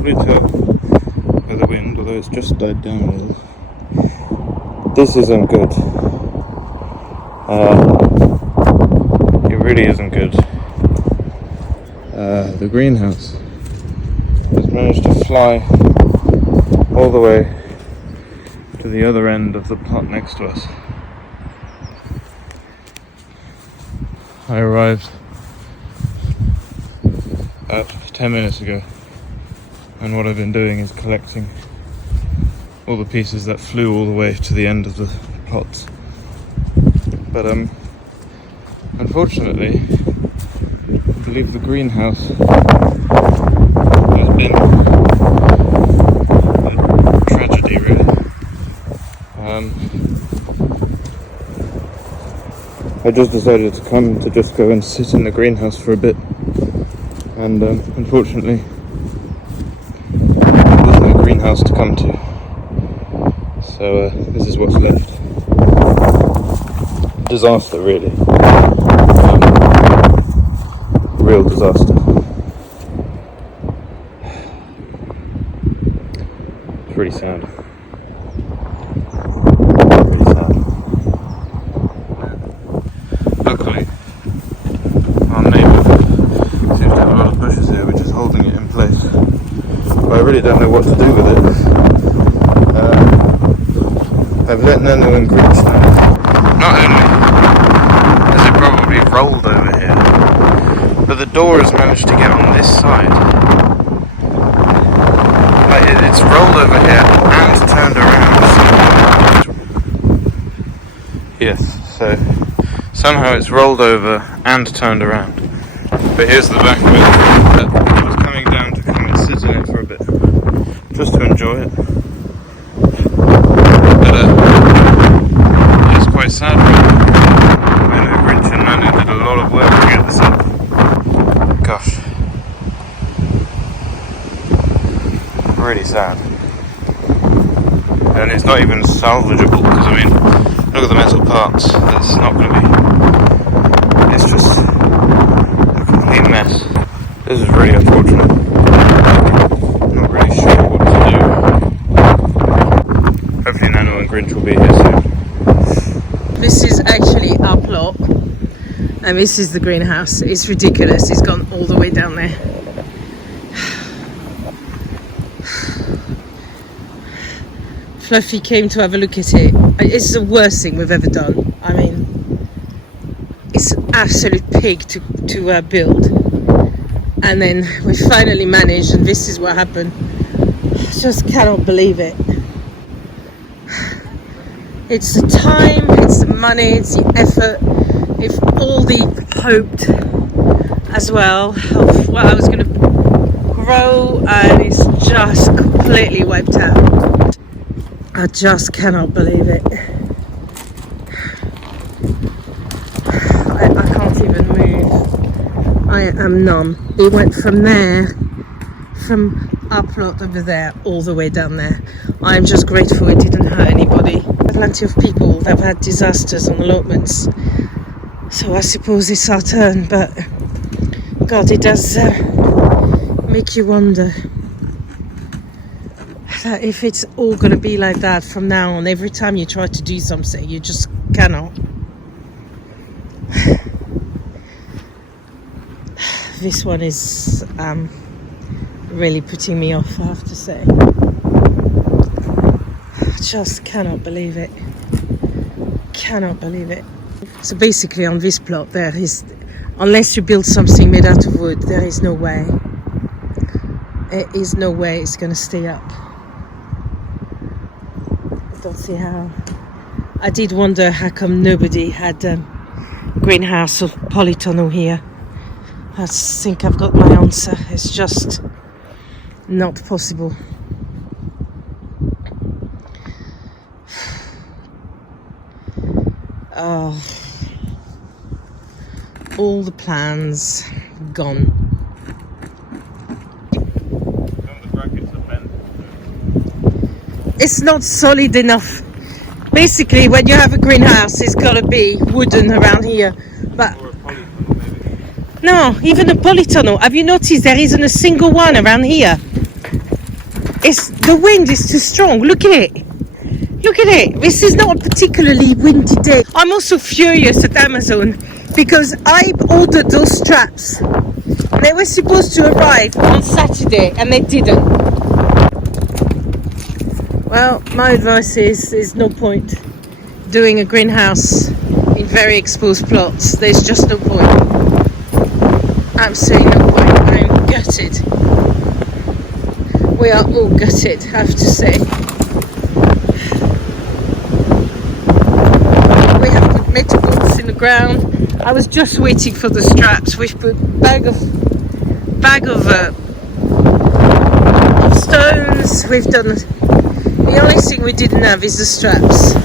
probably tell by the wind, although it's just died down a little. This isn't good. It really isn't good. The greenhouse has managed to fly all the way to the other end of the plot next to us. I arrived about 10 minutes ago, and what I've been doing is collecting all the pieces that flew all the way to the end of the plots. But unfortunately, I believe the greenhouse has been a tragedy, really. I just decided to come to just go and sit in the greenhouse for a bit, and unfortunately there was no greenhouse to come to, so this is what's left. Disaster, really. Real disaster. It's really sad. Really sad. Luckily, our neighbour seems to have a lot of bushes here, which is holding it in place. But I really don't know what to do with it. I've let no.9 and Grinch know. Not only has it probably rolled over here, but the door has managed to get on this side. Like it's rolled over here and turned around. Yes, so somehow it's rolled over and turned around. But here's the back of it. I was coming down to come and sit in it for a bit, just to enjoy it. But it's quite sad. I know Grinch and Nana did a lot of work to get this up. Gosh. Really sad. And it's not even salvageable, because I mean, look at the metal parts. That's not going to be... It's just a complete mess. This is really unfortunate. I'm not really sure what to do. Hopefully Nano and Grinch will be here soon. This is actually our plot, and this is the greenhouse. It's ridiculous. It's gone all the way down there. Fluffy came to have a look at it. It's the worst thing we've ever done. I mean, it's an absolute pig to build. And then we finally managed, and this is what happened. I just cannot believe it. It's the time, it's the money, it's the effort, it's all the hoped as well of what I was going to grow, and it's just completely wiped out. I just cannot believe it. I can't even move. I am numb. It went from there, from our plot over there, all the way down there. I'm just grateful it didn't hurt anybody. Plenty of people that have had disasters on allotments, so I suppose it's our turn, but God, it does make you wonder that if it's all going to be like that from now on, every time you try to do something, you just cannot. This one is really putting me off, I have to say. Just cannot believe it. Cannot believe it. So basically on this plot there is, unless you build something made out of wood, there is no way. There is no way it's going to stay up. I don't see how. I did wonder how come nobody had greenhouse or polytunnel here. I think I've got my answer. It's just not possible. Oh, all the plans gone. It's not solid enough. Basically, when you have a greenhouse, it's got to be wooden around here. But Or a polytunnel, maybe. no, even a polytunnel. Have you noticed there isn't a single one around here? the wind is too strong. Look at it. Look at it. This is not a particularly windy day. I'm also furious at Amazon because I ordered those straps. They were supposed to arrive on Saturday and they didn't. Well, my advice is there's no point doing a greenhouse in very exposed plots. There's just no point. Absolutely no point. I'm gutted. We are all gutted, I have to say. We have put metal bolts in the ground. I was just waiting for the straps. We've put bag of stones. We've done. The only thing we didn't have is the straps.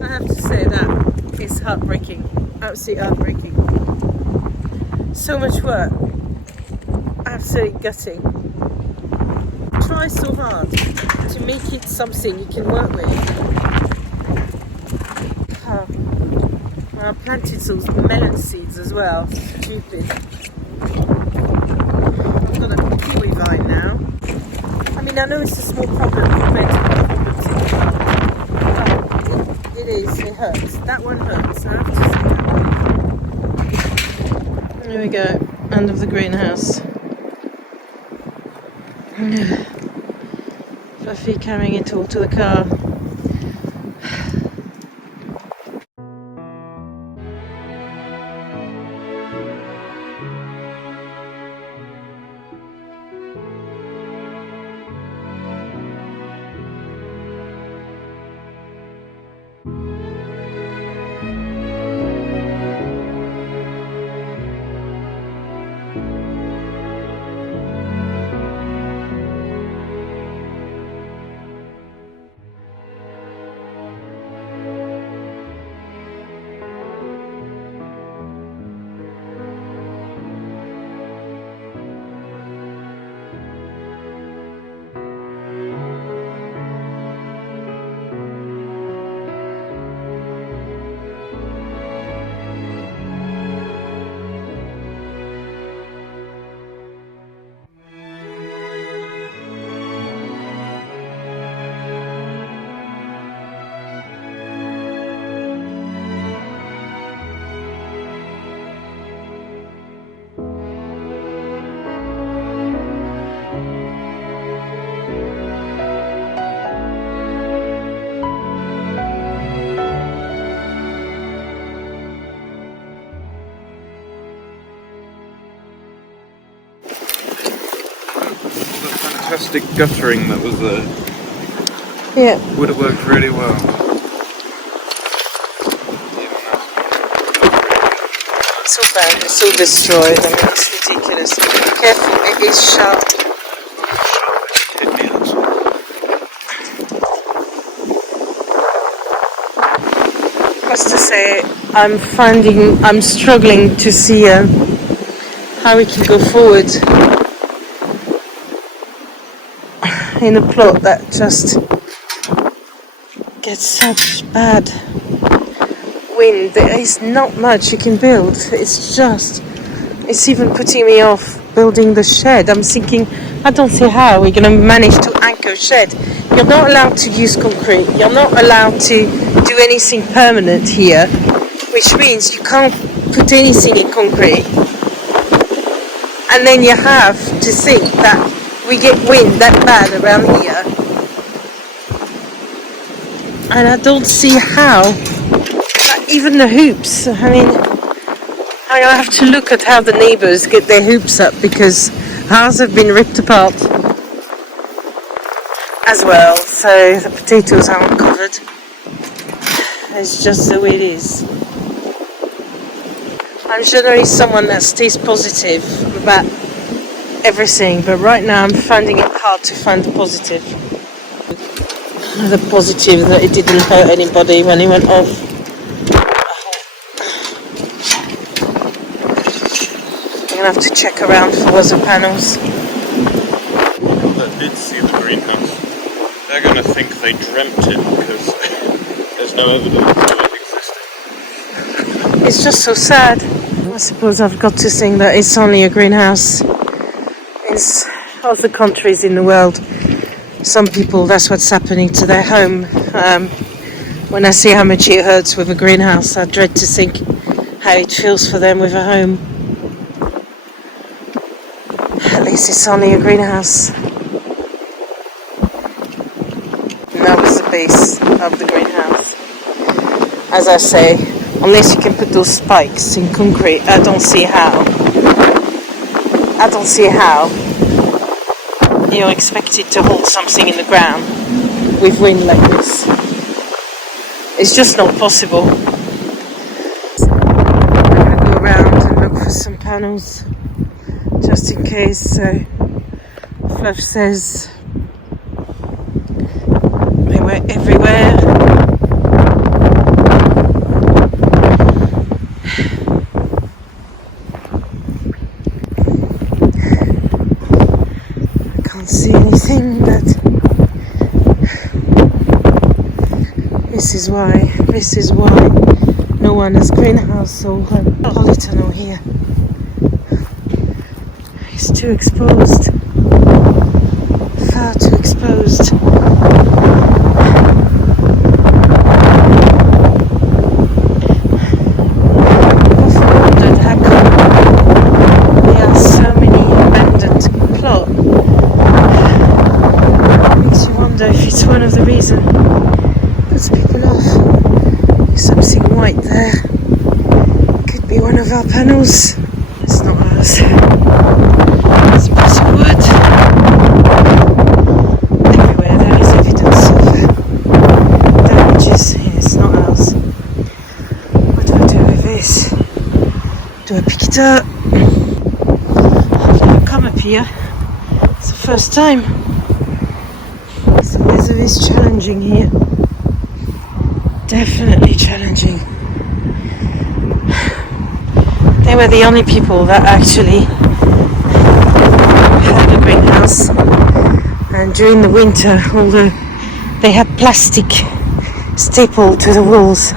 I have to say that is heartbreaking, absolutely heartbreaking. So much work, absolutely gutting. Try so hard to make it something you can work with. I planted those melon seeds as well, stupid. I've got a kiwi vine now. I mean, I know it's a small problem compared to other problems in the car. It is, it hurts. That one hurts, I have to say that one. There we go, end of the greenhouse. Fluffy carrying it all to the car. Fantastic guttering that was there. Yeah. Would have worked really well. It's all bad, it's all destroyed. I mean, it's ridiculous. Careful, it is sharp. Hit me What's to say, I'm struggling to see how we can go forward in a plot that just gets such bad wind. There is not much you can build. It's even putting me off building the shed. I'm thinking I don't see how we're going to manage to anchor a shed. You're not allowed to use concrete. You're not allowed to do anything permanent here, which means you can't put anything in concrete. And then you have to think that we get wind that bad around here. And I don't see how. Even the hoops, I mean, I have to look at how the neighbours get their hoops up, because ours have been ripped apart as well, so the potatoes aren't covered. It's just the way it is. I'm generally someone that stays positive about everything, but right now I'm finding it hard to find the positive. The positive that it didn't hurt anybody when it went off. I'm going to have to check around for other panels. That did see the greenhouse. They're going to think they dreamt it because there's no evidence of it existing. It's just so sad. I suppose I've got to think that it's only a greenhouse. In other countries in the world, some people, that's what's happening to their home. When I see how much it hurts with a greenhouse, I dread to think how it feels for them with a home. At least it's only a greenhouse. And that was the base of the greenhouse. As I say, unless you can put those spikes in concrete, I don't see how. I don't see how you're expected to hold something in the ground with wind like this. It's just not possible. I'm going to go around and look for some panels just in case. So Fluff says they were everywhere. See anything, but this is why no one has greenhouse or polytunnel here. It's too exposed, far too exposed. I've often wondered how come there are so many abandoned plots. If it's one of the reasons puts people off. There's something white there. Could be one of our panels. It's not ours. It's a piece of wood. Everywhere there is evidence of damages. It's not ours. What do I do with this? Do I pick it up? I've never come up here. It's the first time. The weather is challenging here. Definitely challenging. They were the only people that actually had a greenhouse, and during the winter, although they had plastic stapled to the walls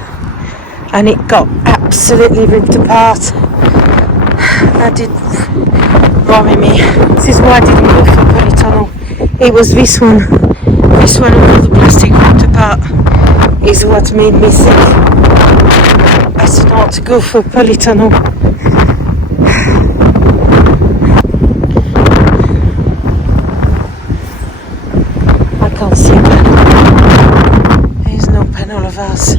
and it got absolutely ripped apart, that did worry me. This is why I didn't go for polytunnel. It was this one with all the plastic ripped apart is what made me think better not to go for polytunnel. I can't see a panel. There is no panel of ours.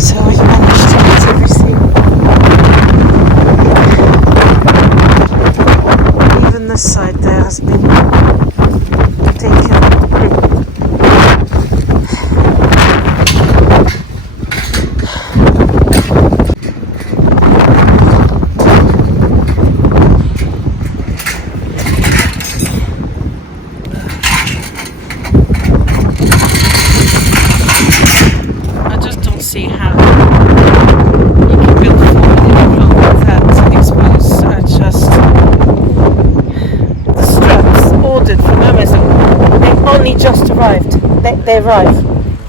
So we've managed to get everything. Even this side there has been taken. I just don't see how you can build forward in a block that exposed. The straps ordered from Amazon. They've only just arrived. They arrive.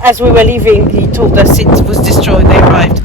as we were leaving, he told us it was destroyed. They arrived